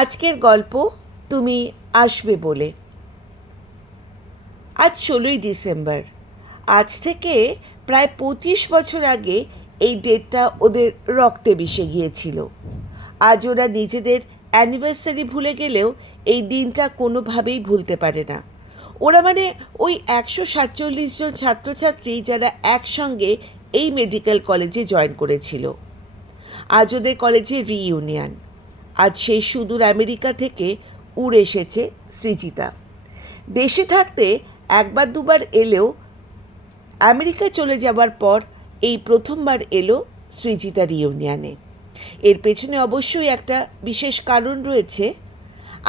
আজকের গল্প তুমি আসবে বলে। আজ ১৬ই ডিসেম্বর। আজ থেকে প্রায় ২৫ বছর আগে এই ডেটটা ওদের রক্তে মিশে গিয়েছিল। আজ ওরা নিজেদের অ্যানিভার্সারি ভুলে গেলেও এই দিনটা কোনোভাবেই ভুলতে পারে না। ওরা মানে ওই ১৪৭ জন ছাত্রছাত্রী যারা একসঙ্গে এই মেডিকেল কলেজে জয়েন করেছিল। আজ ওদের কলেজে রিইউনিয়ন। আজ সেই সুদূর আমেরিকা থেকে উড়ে এসেছে সৃজিতা। দেশে থাকতে একবার দুবার এলেও আমেরিকা চলে যাবার পর এই প্রথমবার এলো সৃজিতা রিইউনিয়নে। এর পেছনে অবশ্যই একটা বিশেষ কারণ রয়েছে।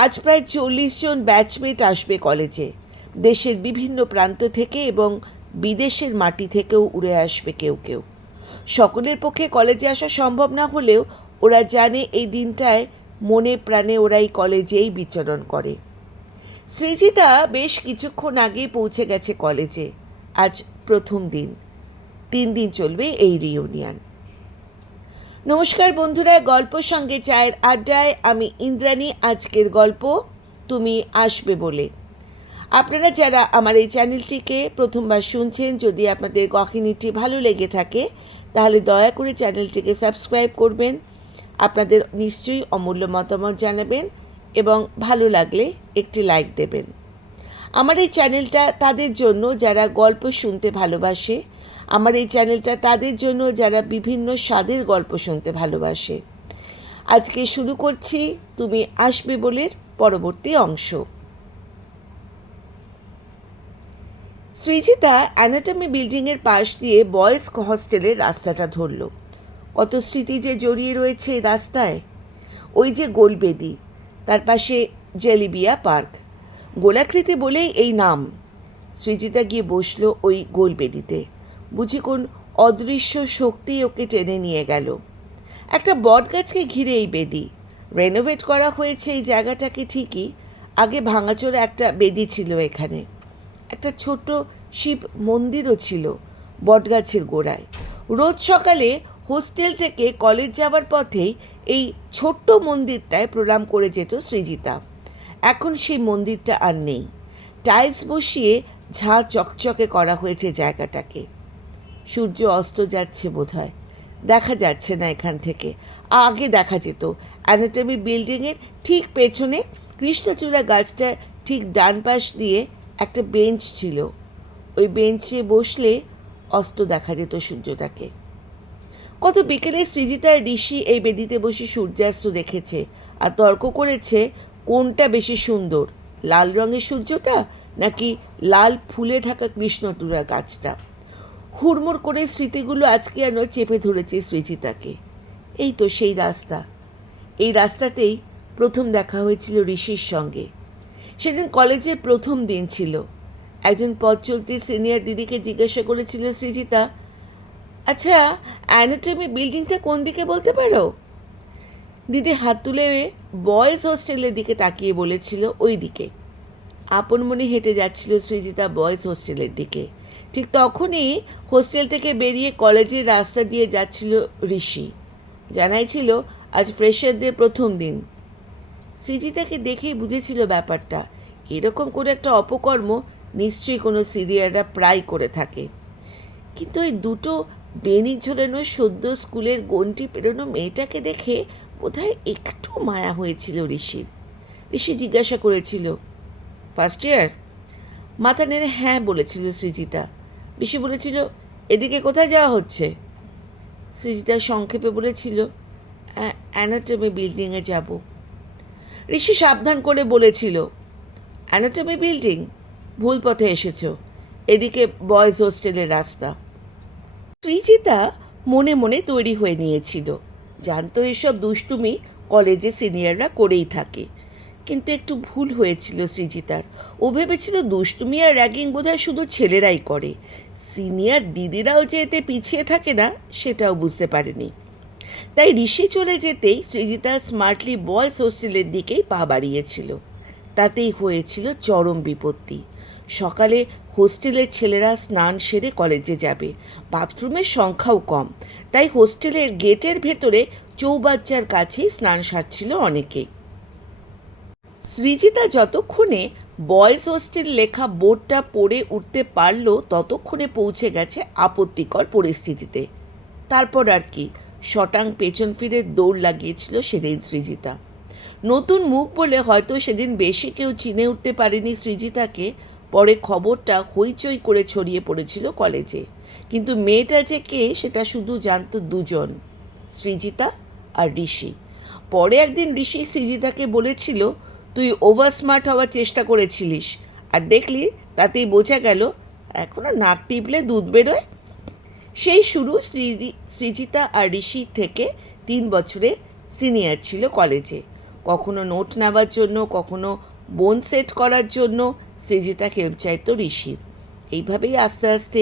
আজ প্রায় ৪০ জন ব্যাচমেট আসবে কলেজে। দেশের বিভিন্ন প্রান্ত থেকে এবং বিদেশের মাটি থেকেও উড়ে আসবে কেউ কেউ। সকলের পক্ষে কলেজে আসা সম্ভব না হলেও ওরা জানে এই দিনটায় মনে প্রাণে ওরা এই কলেজেই বিচরণ করে। সৃজিতা বেশ কিছুক্ষণ আগেই পৌঁছে গেছে কলেজে। আজ প্রথম দিন। ৩ দিন চলবে এই রিইউনিয়ন। নমস্কার বন্ধুরা, গল্প সঙ্গে চায়ের আড্ডায় আমি ইন্দ্রাণী। আজকের গল্প তুমি আসবে বলে। আপনারা যারা আমার এই চ্যানেলটিকে প্রথমবার শুনছেন, যদি আপনাদের কাহিনীটি ভালো লেগে থাকে তাহলে দয়া করে চ্যানেলটিকে সাবস্ক্রাইব করবেন। আপনাদের নিশ্চয়ই অমূল্য মতামত জানাবেন এবং ভালো লাগলে একটি লাইক দেবেন। আমার এই চ্যানেলটা তাদের জন্য যারা গল্প শুনতে ভালোবাসে। আমার এই চ্যানেলটা তাদের জন্য যারা বিভিন্ন স্বাদের গল্প শুনতে ভালোবাসে। আজকে শুরু করছি তুমি আসবে বলের পরবর্তী অংশ। সৃজিতা অ্যানাটমি বিল্ডিংয়ের পাশ দিয়ে বয়েজ হস্টেলের রাস্তাটা ধরল। কত স্মৃতি যে জড়িয়ে রয়েছে এই রাস্তায়। ওই যে গোলবেদি, তার পাশে জেলিবিয়া পার্ক। গোলাকৃতি বলেই এই নাম। সৃজিতা গিয়ে বসল ওই গোলবেদিতে। বুঝি কোন অদৃশ্য শক্তি ওকে টেনে নিয়ে গেল। একটা বটগাছকে ঘিরে এই বেদি। রেনোভেট করা হয়েছে এই জায়গাটাকে ঠিকই, আগে ভাঙাচোরা একটা বেদি ছিল এখানে। একটা ছোট শিব মন্দিরও ছিল বটগাছের গোড়ায়। রোজ সকালে হোস্টেল থেকে কলেজ যাওয়ার পথেই এই ছোট্ট মন্দিরটায় প্রণাম করে যেত সৃজিতা। এখন সেই মন্দিরটা আর নেই। টাইলস বসিয়ে ঝাঁ চকচকে করা হয়েছে জায়গাটাকে। সূর্য অস্ত যাচ্ছে বোধহয়, দেখা যাচ্ছে না এখান থেকে। আগে দেখা যেত। অ্যানাটমি বিল্ডিংয়ের ঠিক পেছনে কৃষ্ণচূড়া গাছটা ঠিক ডান পাশ দিয়ে একটা বেঞ্চ ছিল। ওই বেঞ্চে বসলে অস্ত দেখা যেত সূর্যটাকে। কত বিকেলে সৃজিতা আর ঋষি এই বেদিতে বসে সূর্যাস্ত দেখেছে আর তর্ক করেছে কোনটা বেশি সুন্দর, লাল রঙের সূর্যটা নাকি লাল ফুলে ঢাকা কৃষ্ণচূড়া গাছটা। হুড়মুড় করে স্মৃতিগুলো আজকে যেন চেপে ধরেছে সৃজিতাকে। এই তো সেই রাস্তা। এই রাস্তাতেই প্রথম দেখা হয়েছিল ঋষির সঙ্গে। সেদিন কলেজের প্রথম দিন ছিল। একজন পথ চলতি সিনিয়র দিদিকে জিজ্ঞাসা করেছিল সৃজিতা, আচ্ছা অ্যানাটমি বিল্ডিংটা কোন দিকে বলতে পারো? দিদি হাত তুলে বয়েজ হোস্টেলের দিকে তাকিয়ে বলেছিল ওই দিকে। আপন মনে হেঁটে যাচ্ছিল সৃজিতা বয়েজ হোস্টেলের দিকে। ঠিক তখনই হোস্টেল থেকে বেরিয়ে কলেজের রাস্তা দিয়ে যাচ্ছিল ঋষি। জানাইছিল আজ ফ্রেশারদের প্রথম দিন। সৃজিতাকে দেখেই বুঝেছিল ব্যাপারটা। এরকম করে একটা অপকর্ম নিশ্চয়ই কোনো সিনিয়ররা প্রায় করে থাকে। কিন্তু ওই দুটো বেনি ঝোলানো সদ্য স্কুলের গন্টি পেরোনো মেয়েটাকে দেখে বোধহয় একটু মায়া হয়েছিল ঋষির। ঋষি জিজ্ঞাসা করেছিল, ফার্স্ট ইয়ার? মাথা নেড়ে হ্যাঁ বলেছিল সৃজিতা। ঋষি বলেছিল, এদিকে কোথায় যাওয়া হচ্ছে? সৃজিতা সংক্ষেপে বলেছিল, অ্যানাটমি বিল্ডিংয়ে যাব। ঋষি সাবধান করে বলেছিল, অ্যানাটমি বিল্ডিং? ভুল পথে এসেছ, এদিকে বয়েজ হোস্টেলের রাস্তা। সৃজিতা মনে মনে তৈরি হয়ে নিয়েছিল। জানতো এসব দুষ্টুমি কলেজে সিনিয়ররা করেই থাকে। কিন্তু একটু ভুল হয়েছিল সৃজিতার। ও ভেবেছিল দুষ্টুমি আর র্যাগিং বোধহয় শুধু ছেলেরাই করে, সিনিয়র দিদিরাও যে এতে পিছিয়ে থাকে না সেটাও বুঝতে পারেনি। তাই ঋষি চলে যেতেই সৃজিতা স্মার্টলি বয়েজ হোস্টেলের দিকেই পা বাড়িয়েছিল। তাতেই হয়েছিল চরম বিপত্তি। সকালে হোস্টেলের ছেলেরা স্নান সেরে কলেজে যাবে, বাথরুমের সংখ্যাও কম, তাই হোস্টেলের গেটের ভেতরে চৌবাচ্চার কাছেই স্নান সারছিল অনেকেই। সৃজিতা যতক্ষণে বয়েজ হোস্টেল লেখা বোর্ডটা পড়ে উঠতে পারল ততক্ষণে পৌঁছে গেছে আপত্তিকর পরিস্থিতিতে। তারপর আর কি, শটাং পেছন ফিরে দৌড় লাগিয়েছিল সেদিন সৃজিতা। নতুন মুখ বলে হয়তো সেদিন বেশি কেউ চিনে উঠতে পারেনি সৃজিতাকে। পরে খবরটা হইচই করে ছড়িয়ে পড়েছিল কলেজে, কিন্তু মেয়েটা যে কে সেটা শুধু জানতো দুজন, সৃজিতা আর ঋষি। পরে একদিন ঋষি সৃজিতাকে বলেছিল, তুই ওভার স্মার্ট হওয়ার চেষ্টা করেছিলিস, আর দেখলি তাতেই বোঝা গেল এখনও নাক টিপলে দুধ বেরোয়। সেই শুরু সৃজিতা আর ঋষি থেকে 3 বছরে সিনিয়র ছিল কলেজে। কখনো নোট নেওয়ার জন্য, কখনো বোন সেট করার জন্য সৃজিতা হেল্প চাইতো ঋষির। এইভাবেই আস্তে আস্তে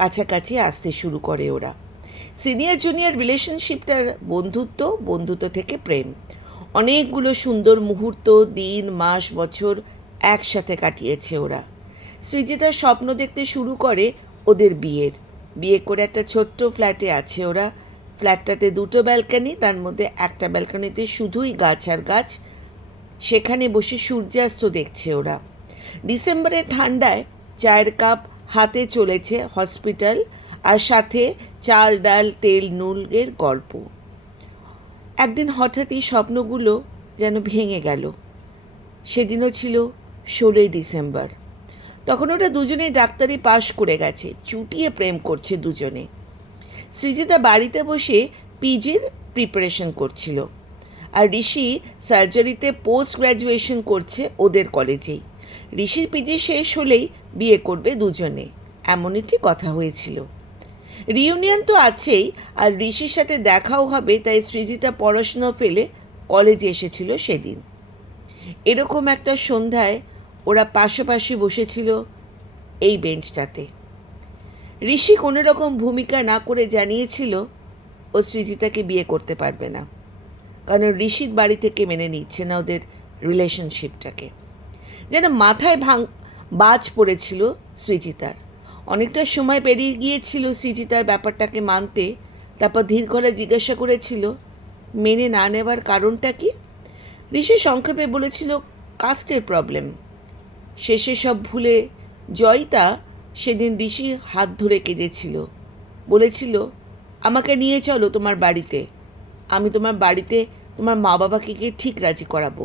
কাছাকাছি আসতে শুরু করে ওরা। সিনিয়র জুনিয়র রিলেশনশিপটা বন্ধুত্ব, বন্ধুত্ব থেকে প্রেম। অনেকগুলো সুন্দর মুহূর্ত, দিন, মাস, বছর একসাথে কাটিয়েছে ওরা। সৃজিতা স্বপ্ন দেখতে শুরু করে ওদের বিয়ে করে একটা ছোট্ট ফ্ল্যাটে আছে ওরা। ফ্ল্যাটটাতে 2টো ব্যালকনি, তার মধ্যে একটা ব্যালকনিতে শুধুই গাছ আর গাছ। সেখানে বসে সূর্যাস্ত দেখছে ওরা। ডিসেম্বরের ঠান্ডায় চায়ের কাপ হাতে চলেছে হসপিটাল, আর সাথে চাল ডাল তেল নুনের গল্প। একদিন হঠাৎই স্বপ্নগুলো যেন ভেঙে গেল। সেদিনও ছিল 16ই ডিসেম্বর। তখন ওরা দুজনেই ডাক্তারি পাশ করে গেছে, চুটিয়ে প্রেম করছে দুজনে। সৃজিতা বাড়িতে বসে পিজির প্রিপারেশন করছিল, আর ঋষি সার্জারিতে পোস্ট গ্র্যাজুয়েশন করছে ওদের কলেজেই। ঋষির পিজি শেষ হলেই বিয়ে করবে দুজনে, এমনই কথা হয়েছিল। রিউনিয়ন তো আছেই, আর ঋষির সাথে দেখাও হবে, তাই সৃজিতা পড়াশুনো ফেলে কলেজে এসেছিল সেদিন। এরকম একটা সন্ধ্যায় ওরা পাশাপাশি বসেছিল এই বেঞ্চটাতে। ঋষি কোনো রকম ভূমিকা না করে জানিয়েছিল ও সৃজিতাকে বিয়ে করতে পারবে না, কারণ ঋষির বাড়ি থেকে মেনে নিচ্ছে না ওদের রিলেশনশিপটাকে। যেন মাথায় বাজ পড়েছিল সৃজিতার। অনেকটা সময় পেরিয়ে গিয়েছিল সৃজিতার ব্যাপারটাকে মানতে। তারপর ধীর গলায় জিজ্ঞাসা করেছিল, মেনে না নেওয়ার কারণটা কি? ঋষি সংক্ষেপে বলেছিল, কাস্টের প্রবলেম। শেষে সব ভুলে জয়িতা সেদিন ঋষির হাত ধরে কেঁদেছিল, বলেছিল, আমাকে নিয়ে চলো তোমার বাড়িতে, আমি তোমার বাড়িতে তোমার মা বাবাকে গিয়ে ঠিক রাজি করাবো।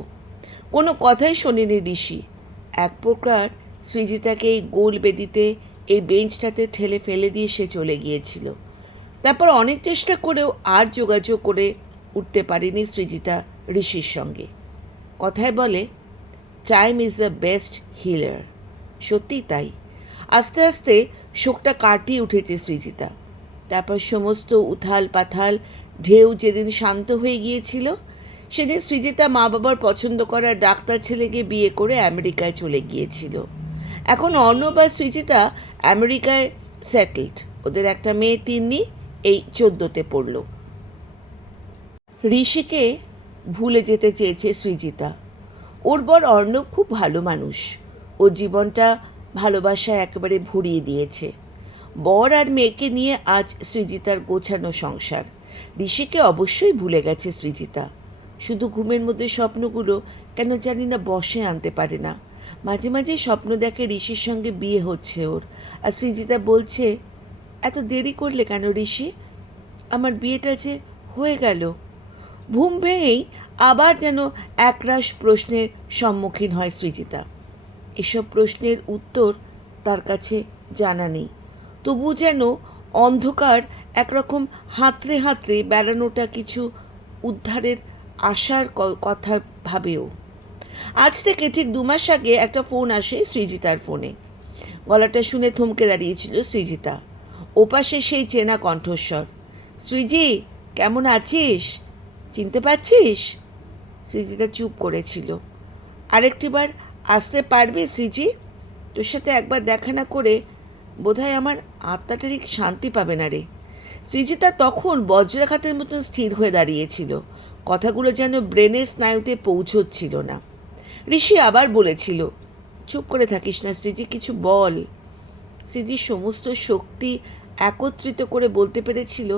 কোনো কথাই শোনেনি ঋষি। এক প্রকার সৃজিতাকে এই গোল বেদিতে, এই বেঞ্চটাতে ঠেলে ফেলে দিয়ে সে চলে গিয়েছিল। তারপর অনেক চেষ্টা করেও আর যোগাযোগ করে উঠতে পারেনি সৃজিতা ঋষির সঙ্গে। কথায় বলে, time is the best healer. সত্যিই তাই। আস্তে আস্তে শোকটা কাটিয়ে উঠেছে সৃজিতা। তারপর সমস্ত উথাল পাথাল ঢেউ যেদিন শান্ত হয়ে গিয়েছিল, সেদিন সৃজিতা মা বাবার পছন্দ করা ডাক্তার ছেলেকে বিয়ে করে আমেরিকায় চলে গিয়েছিল। এখন অর্ণব আর সৃজিতা আমেরিকায় সেটেলড। ওদের একটা মেয়ে তিন্নি এই 14তে পড়ল। ঋষিকে ভুলে যেতে চেয়েছে সৃজিতা। ওর বর অর্ণব খুব ভালো মানুষ। ওর জীবনটা ভালোবাসায় একেবারে ভরিয়ে দিয়েছে। বর আর মেয়েকে নিয়ে আজ সৃজিতার গোছানো সংসার। ঋষিকে অবশ্যই ভুলে গেছে সৃজিতা। শুধু ঘুমের মধ্যে স্বপ্নগুলো কেন জানি না বশে আনতে পারে না। মাঝে মাঝে স্বপ্ন দেখে ঋষির সঙ্গে বিয়ে হচ্ছে ওর, আর সৃজিতা বলছে, এত দেরি করলে কেন ঋষি, আমার বিয়েটা যে হয়ে গেল। ঘুম ভেঙেই আবার যেন একরাশ প্রশ্নের সম্মুখীন হয় সৃজিতা। এসব প্রশ্নের উত্তর তার কাছে জানা নেই, তবু যেন অন্ধকার একরকম হাতড়ে হাতড়ে বেড়ানোটা কিছু উদ্ধারের আশার কথা ভাবেও। আজ থেকে ঠিক 2 মাস আগে একটা ফোন আসে সৃজিতার ফোনে। গলাটা শুনে থমকে দাঁড়িয়েছিল সৃজিতা। ওপাশে সেই চেনা কণ্ঠস্বর, সৃজি কেমন আছিস, চিনতে পারছিস? সৃজিতা চুপ করেছিল। আরেকটিবার আসতে পারবি সৃজি? তোর সাথে একবার দেখা না করে বোধহয় আমার আত্মাটা ঠিক শান্তি পাবে না রে। সৃজিতা তখন বজ্রাঘাতের মতন স্থির হয়ে দাঁড়িয়েছিল। কথাগুলো যেন ব্রেনের স্নায়ুতে পৌঁছচ্ছিল না। ঋষি আবার বলেছিল, চুপ করে থাকিস না সৃজি, কিছু বল। সৃজির সমস্ত শক্তি একত্রিত করে বলতে পেরেছিল,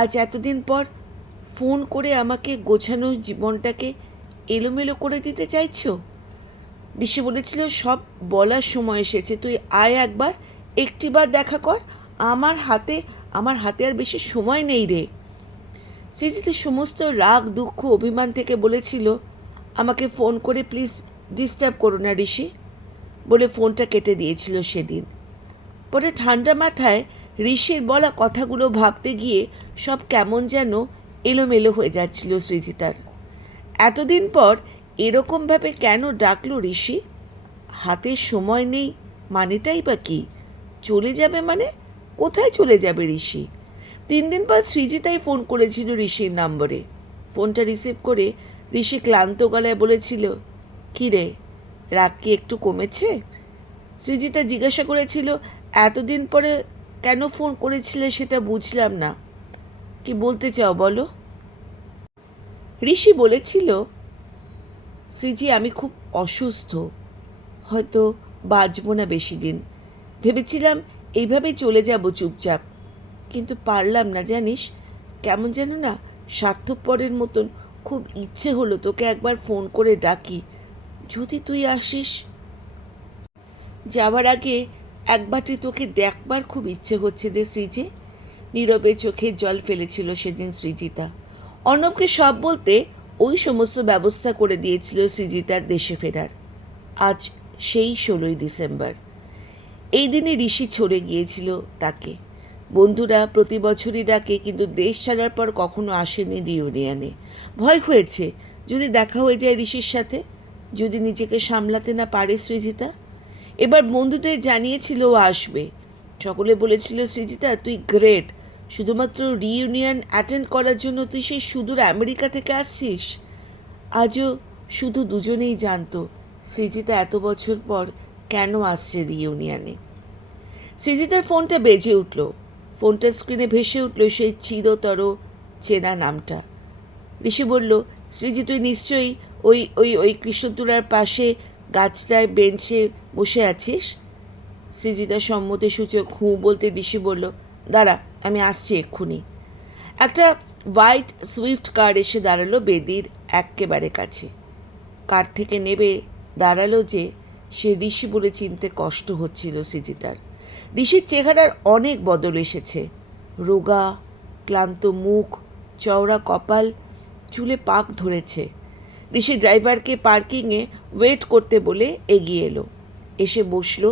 আজ এতদিন পর ফোন করে আমাকে গোছানো জীবনটাকে এলোমেলো করে দিতে চাইছো? ঋষি বলেছিল সব বলার সময় এসেছে, তুই আয় একবার, একটিবার দেখা কর। আমার হাতে আর বেশি সময় নেই রে। সৃজিতের সমস্ত রাগ দুঃখ অভিমান থেকে বলেছিল, আমাকে ফোন করে প্লিজ ডিস্টার্ব করো না ঋষি, বলে ফোনটা কেটে দিয়েছিল সেদিন। পরে ঠান্ডা মাথায় ঋষির বলা কথাগুলো ভাবতে গিয়ে সব কেমন যেন এলোমেলো হয়ে যাচ্ছিল সৃজিতার। এতদিন পর এরকমভাবে কেন ডাকলো ঋষি? হাতে সময় নেই মানেটাই বা কি? চলে যাবে মানে? কোথায় চলে যাবে ঋষি? 3 দিন পর সৃজিতাই ফোন করেছিল ঋষির নম্বরে। ফোনটা রিসিভ করে ঋষি ক্লান্ত গলায় বলেছিল, কী রে, রাগ কি একটু কমেছে? সৃজিতা জিজ্ঞাসা করেছিল, এতদিন পরে কেন ফোন করেছিলে সেটা বুঝলাম না, কি বলতে চাও বলো? ঋষি বলেছিল, সৃজি আমি খুব অসুস্থ, হয়তো বাঁচবো না বেশি দিন। ভেবেছিলাম এইভাবেই চলে যাব চুপচাপ, কিন্তু পারলাম না জানিস। কেমন যেন না স্বার্থপরের মতন খুব ইচ্ছে হলো তোকে একবার ফোন করে ডাকি, যদি তুই আসিস। যাওয়ার আগে একবারটি তোকে দেখবার খুব ইচ্ছে হচ্ছে রে সৃজি। নীরবে চোখের জল ফেলেছিল সেদিন সৃজিতা। অর্ণবকে সব বলতে ওই সমস্ত ব্যবস্থা করে দিয়েছিল সৃজিতার দেশে ফেরার। আজ সেই 16ই ডিসেম্বর। এই দিনে ঋষি ছড়ে গিয়েছিল তাকে। বন্ধুরা প্রতি বছরই ডাকে, কিন্তু দেশ ছাড়ার পর কখনো আসেনি রিউনিয়নে। ভয় হয়েছে যদি দেখা হয়ে যায় ঋষির সাথে, যদি নিজেকে সামলাতে না পারে সৃজিতা। এবার বন্ধুদের জানিয়েছিল ও আসবে। সকলে বলেছিল, সৃজিতা তুই গ্রেট, শুধুমাত্র রিইউনিয়ন অ্যাটেন্ড করার জন্য তুই সেই সুদূর আমেরিকা থেকে আসছিস। আজও শুধু দুজনেই জানতো সৃজিতা এত বছর পর কেন আসছে রিইউনিয়নে। সৃজিতার ফোনটা বেজে উঠল। ফোনটার স্ক্রিনে ভেসে উঠল সেই চিরতর চেনা নামটা। ঋষি বলল, সৃজি তুই নিশ্চয়ই ওই ওই ওই কৃষ্ণচূড়ার পাশে গাছটায় বেঞ্চে বসে আছিস। সৃজিতা সম্মতি সূচক হুঁ বলতে ঋষি বলল, দাঁড়া আমি আসছি এক্ষুনি। একটা হোয়াইট সুইফট কার এসে দাঁড়ালো বেদির এক্কেবারে কাছে। কার থেকে নেবে দাঁড়ালো যে সে ঋষি বলে চিনতে কষ্ট হচ্ছিল সৃজিতার। ঋষির চেহারার অনেক বদল এসেছে। রোগা, ক্লান্ত মুখ, চওড়া কপাল, চুলে পাক ধরেছে। ঋষি ড্রাইভারকে পার্কিংয়ে ওয়েট করতে বলে এগিয়ে এলো। এসে বসলো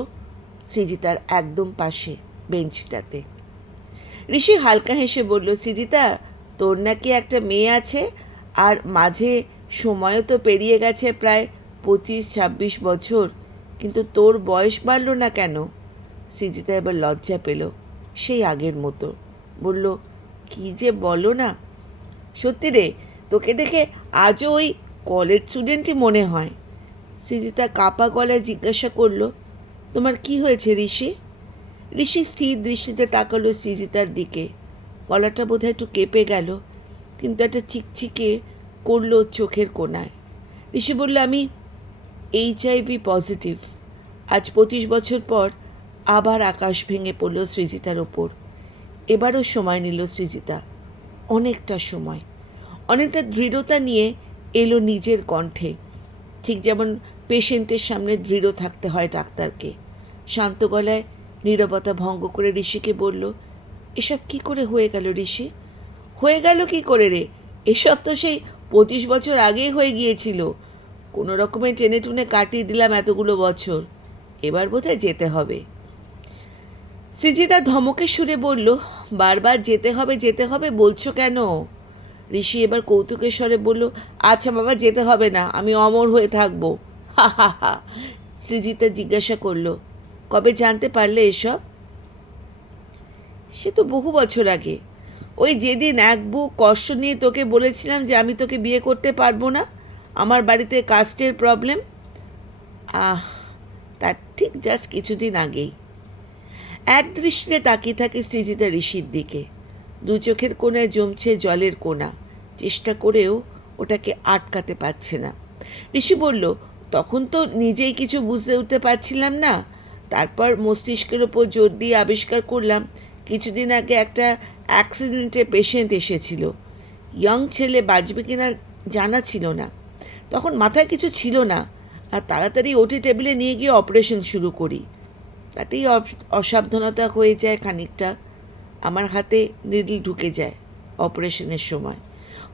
সৃজিতার একদম পাশে বেঞ্চটাতে। ঋষি হালকা হেসে বলল, সৃজিতা তোর নাকি একটা মেয়ে আছে, আর মাঝে সময়ও তো পেরিয়ে গেছে প্রায় 25-26 বছর, কিন্তু তোর বয়স বাড়ল না কেন? সৃজিতা এবার লজ্জা পেল সেই আগের মতো। বলল, কি যে বলো না, সত্যি রে, তোকে দেখে আজও ওই কলেজ স্টুডেন্টই মনে হয়। সৃজিতা কাপা গলায় জিজ্ঞাসা করল, তোমার কি হয়েছে ঋষি? ঋষি স্থির দৃষ্টিতে তাকালো সৃজিতার দিকে। গলাটা বোধহয় একটু কেঁপে গেল, কিন্তু একটা চিকচিকে করলো চোখের কোণায়। ঋষি বলল, আমি HIV পজিটিভ। আজ 25 বছর পর আবার আকাশ ভেঙে পড়ল সৃজিতার ওপর। এবারও সময় নিল সৃজিতা, অনেকটা সময়, অনেকটা দৃঢ়তা নিয়ে এলো নিজের কণ্ঠে। ঠিক যেমন পেশেন্টের সামনে দৃঢ় থাকতে হয় ডাক্তারকে। শান্ত গলায় নীরবতা ভঙ্গ করে ঋষিকে বলল, এসব কি করে হয়ে গেল ঋষি? হয়ে গেল কি করে রে? এসব তো সেই 25 বছর আগেই হয়ে গিয়েছিল। কোনো রকমে টেনে টুনে কাটিয়ে দিলাম এতগুলো বছর, এবার বোধহয় যেতে হবে। সৃজিতা ধমকে সুরে বলল, বারবার যেতে হবে যেতে হবে বলছো কেন? ঋষি এবার কৌতুকের স্বরে বলল, আচ্ছা বাবা যেতে হবে না, আমি অমর হয়ে থাকবো। হা হা হা। সৃজিতা জিজ্ঞাসা করলো, কবে জানতে পারলে এসব? সে তো বহু বছর আগে, ওই যেদিন এক বুক কষ্ট নিয়ে তোকে বলেছিলাম যে আমি তোকে বিয়ে করতে পারবো না, আমার বাড়িতে কাস্টের প্রবলেম। তার ঠিক জাস্ট কিছুদিন আগেই। এক দৃষ্টিতে তাকিয়ে থাকে সৃজিতা ঋষির দিকে। দু চোখের কোণায় জমছে জলের কোণা, চেষ্টা করেও ওটাকে আটকাতে পারছে না। ঋষি বলল, তখন তো নিজেই কিছু বুঝতে উঠতে পারছিলাম না, তারপর মস্তিষ্কের ওপর জোর দিয়ে আবিষ্কার করলাম কিছুদিন আগে একটা অ্যাক্সিডেন্টে পেশেন্ট এসেছিল। ইয়ং ছেলে, বাঁচবে কিনা জানা ছিল না। তখন মাথায় কিছু ছিল না, আর তাড়াতাড়ি ওটি টেবিলে নিয়ে গিয়ে অপারেশন শুরু করি। তাতেই অসাবধানতা হয়ে যায় খানিকটা, আমার হাতে নিডল ঢুকে যায় অপারেশনের সময়।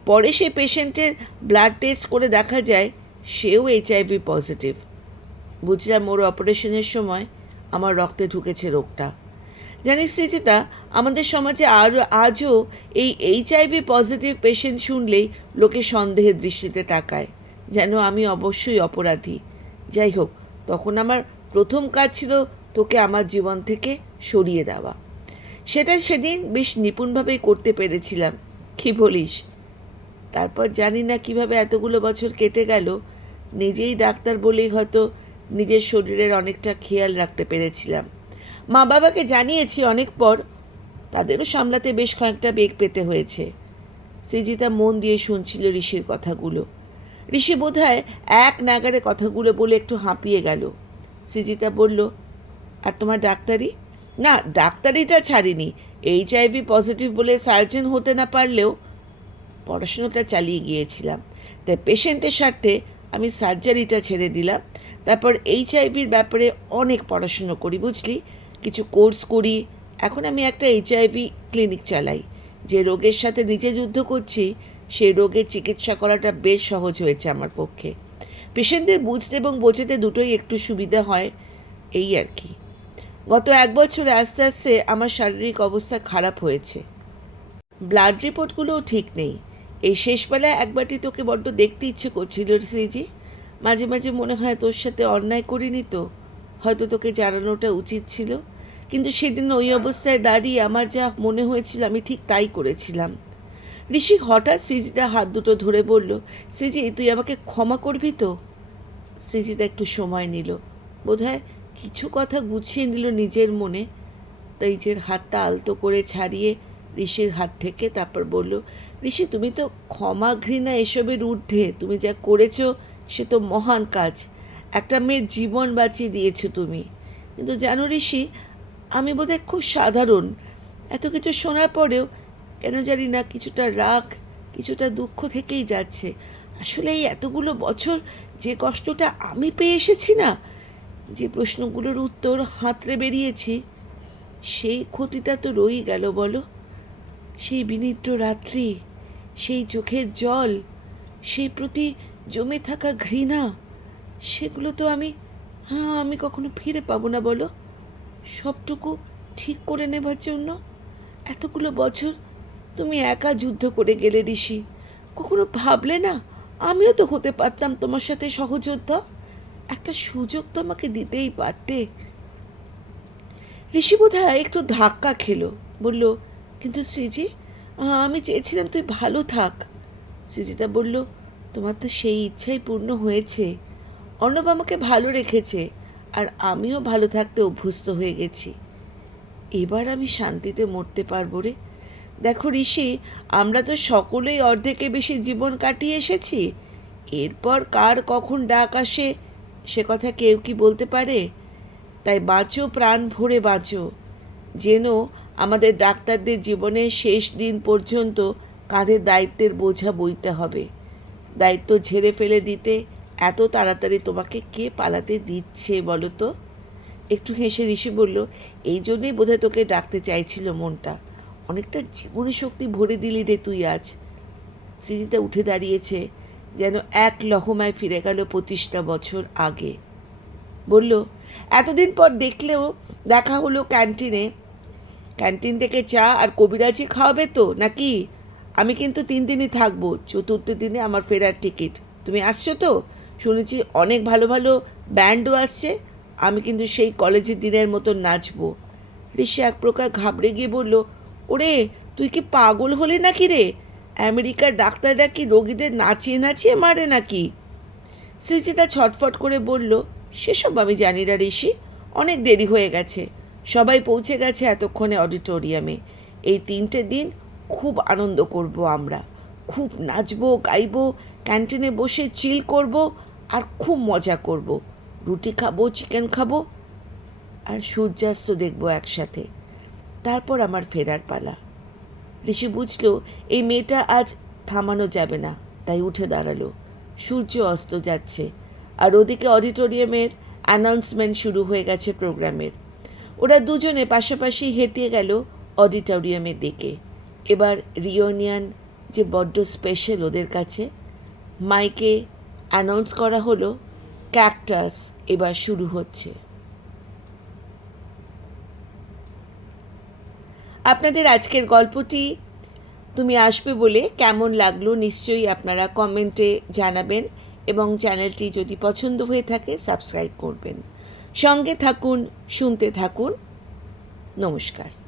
পরে সেই পেশেন্টের ব্লাড টেস্ট করে দেখা যায় সেও HIV পজিটিভ। বুঝলাম ওর অপারেশনের সময় আমার রক্তে ঢুকেছে রোগটা। জানিস সৃজিতা, আমাদের সমাজে আজও এই HIV পজিটিভ পেশেন্ট শুনলেই লোকে সন্দেহের দৃষ্টিতে তাকায়, যেন আমি অবশ্যই অপরাধী। যাই হোক, তখন আমার প্রথম কাজ ছিল তোকে আমার জীবন থেকে সরিয়ে দেওয়া। সেটা সেদিন বেশ নিপুণভাবেই করতে পেরেছিলাম, কি বলিস? তারপর জানি না কিভাবে এতগুলো বছর কেটে গেল। নিজেই ডাক্তার বলেই হয়তো নিজের শরীরের অনেকটা খেয়াল রাখতে পেরেছিলাম। মা বাবাকে জানিয়েছি অনেক পর, তাদেরও সামলাতে বেশ কয়েকটা বেগ পেতে হয়েছে। সৃজিতা মন দিয়ে শুনছিল ঋষির কথাগুলো। ঋষি বোধহয় এক নাগারে কথাগুলো বলে একটু হাঁপিয়ে গেল। সৃজিতা বলল, আর তোমার ডাক্তারি? না, ডাক্তারিটা ছাড়িনি। HIV পজিটিভ বলে সার্জন হতে না পারলেও পড়াশোনাটা চালিয়ে গিয়েছিলাম। তাই পেশেন্টের স্বার্থে আমি সার্জারিটা ছেড়ে দিলাম। তারপর HIVর ব্যাপারে অনেক পড়াশুনো করি, বুঝলি, কিছু কোর্স করি। এখন আমি একটা HIV ক্লিনিক চালাই। যে রোগের সাথে নিজে যুদ্ধ করছি, সেই রোগের চিকিৎসা করাটা বেশ সহজ হয়েছে আমার পক্ষে। পেশেন্টদের বুঝতে এবং বোঝাতে দুটোই একটু সুবিধা হয়, এই আর কি। গত 1 বছরে আস্তে আস্তে আমার শারীরিক অবস্থা খারাপ হয়েছে। ব্লাড রিপোর্টগুলোও ঠিক নেই। এই শেষবেলায় একবারটি তোকে বড্ড দেখতে ইচ্ছে করছিল শ্রীজি। মাঝে মাঝে মনে হয় তোর সাথে অন্যায় করিনি তো, হয়তো তোকে জানানোটা উচিত ছিল। কিন্তু সেদিন ওই অবস্থায় দাঁড়িয়ে আমার যা মনে হয়েছিল আমি ঠিক তাই করেছিলাম। ঋষি হঠাৎ সৃজিতার হাত দুটো ধরে বলল, সৃজি, তুই আমাকে ক্ষমা করবি তো? সৃজিতা একটু সময় নিল, বোধহয় কিছু কথা গুছিয়ে নিল নিজের মনে। তাই নিজের হাতটা আলতো করে ছাড়িয়ে ঋষির হাত থেকে তারপর বলল, ঋষি, তুমি তো ক্ষমা ঘৃণা এসবের ঊর্ধ্বে। তুমি যা করেছো সে তো মহান কাজ। একটা মেয়ের জীবন বাঁচিয়ে দিয়েছো তুমি। কিন্তু জানো ঋষি, আমি বোধহয় খুব সাধারণ। এত কিছু শোনার পরেও কেন জানি না কিছুটা রাগ, কিছুটা দুঃখ থেকেই যাচ্ছে। আসলে এই এতগুলো বছর যে কষ্টটা আমি পেয়ে এসেছি না, যে প্রশ্নগুলোর উত্তর হাতড়ে বেরিয়েছি, সেই ক্ষতিটা তো রয়েই গেল বলো। সেই বিনিদ্র রাত্রি, সেই চোখের জল, সেই প্রতি জমে থাকা ঘৃণা, সেগুলো তো আমি কখনো ফিরে পাবো না বলো। সবটুকু ঠিক করে নেবার জন্য এতগুলো বছর তুমি একা যুদ্ধ করে গেলে ঋষি। কখনো ভাবলে না আমিও তো হতে পারতাম তোমার সাথে সহযোদ্ধা? একটা সুযোগ তো আমাকে দিতেই পারতে। ঋষি বোধহয় একটু ধাক্কা খেলো, বলল, কিন্তু শ্রীজি, আমি চেয়েছিলাম তুই ভালো থাক। সৃজিতা বলল, তোমার তো সেই ইচ্ছাই পূর্ণ হয়েছে। অর্ণব আমাকে ভালো রেখেছে, আর আমিও ভালো থাকতে অভ্যস্ত হয়ে গেছি। এবার আমি শান্তিতে মরতে পারবো রে। দেখো ঋষি, আমরা তো সকলেই অর্ধেকের বেশি জীবন কাটিয়ে এসেছি। এরপর কার কখন ডাক আসে সে কথা কেউ কি বলতে পারে? তাই বাঁচো, প্রাণ ভরে বাঁচো। যেন আমাদের ডাক্তারদের জীবনের শেষ দিন পর্যন্ত কাঁধে দায়িত্বের বোঝা বইতে হবে। দায়িত্ব ঝেড়ে ফেলে দিতে এত তাড়াতাড়ি তোমাকে কে পালাতে দিচ্ছে বলো তো? একটু হেসে ঋষি বলল, এই জন্যই বোধহয় তোকে ডাকতে চাইছিল মনটা। অনেকটা জীবনী শক্তি ভরে দিলি রে তুই আজ। স্মৃতিতে উঠে দাঁড়িয়েছে, যেন এক লহমায় ফিরে গেল 25টা বছর আগে। বলল, এতদিন পর দেখলেও দেখা হলো ক্যান্টিনে। ক্যান্টিন থেকে চা আর কবিরাজি খাওয়াবে তো নাকি? আমি কিন্তু 3 দিনই থাকবো। 4র্থ দিনে আমার ফেরার টিকিট। তুমি আসছো তো? শুনেছি অনেক ভালো ভালো ব্যান্ডও আসছে। আমি কিন্তু সেই কলেজের দিনের মতো নাচবো। ঋষি এক প্রকার ঘাবড়ে গিয়ে বলল, ওরে, তুই কি পাগল হলি নাকি রে? আমেরিকার ডাক্তাররা কি রোগীদের নাচিয়ে নাচিয়ে মারে নাকি? সৃজিতা ছটফট করে বলল, সেসব আমি জানি না ঋষি। অনেক দেরি হয়ে গেছে। সবাই পৌঁছে গেছে এতক্ষণে অডিটোরিয়ামে। এই 3টে দিন খুব আনন্দ করব আমরা। খুব নাচবো, গাইবো, ক্যান্টিনে বসে চিল করব, আর খুব মজা করব। রুটি খাবো, চিকেন খাবো, আর সূর্যাস্ত দেখবো একসাথে। তারপর আমার ফেরার পালা। ঋষি বুঝলো এই মেয়েটা আজ থামানো যাবে না, তাই উঠে দাঁড়ালো। সূর্য অস্ত যাচ্ছে, আর ওদিকে অডিটোরিয়ামের অ্যানাউন্সমেন্ট শুরু হয়ে গেছে প্রোগ্রামের। ওরা দুজনে পাশাপাশি হেঁটে গেল অডিটোরিয়ামের দিকে। এবার রিউনিয়ন যে বড্ড স্পেশাল ওদের কাছে, মাইকে অ্যানাউন্স করা হলো ক্যাকটাস এবার শুরু হচ্ছে। আপনাদের আজকের গল্পটি তুমি আসবে বলে কেমন লাগলো নিশ্চয়ই আপনারা কমেন্টে জানাবেন, এবং চ্যানেলটি যদি পছন্দ হয়ে থাকে সাবস্ক্রাইব করবেন। সঙ্গে থাকুন, শুনতে থাকুন। নমস্কার।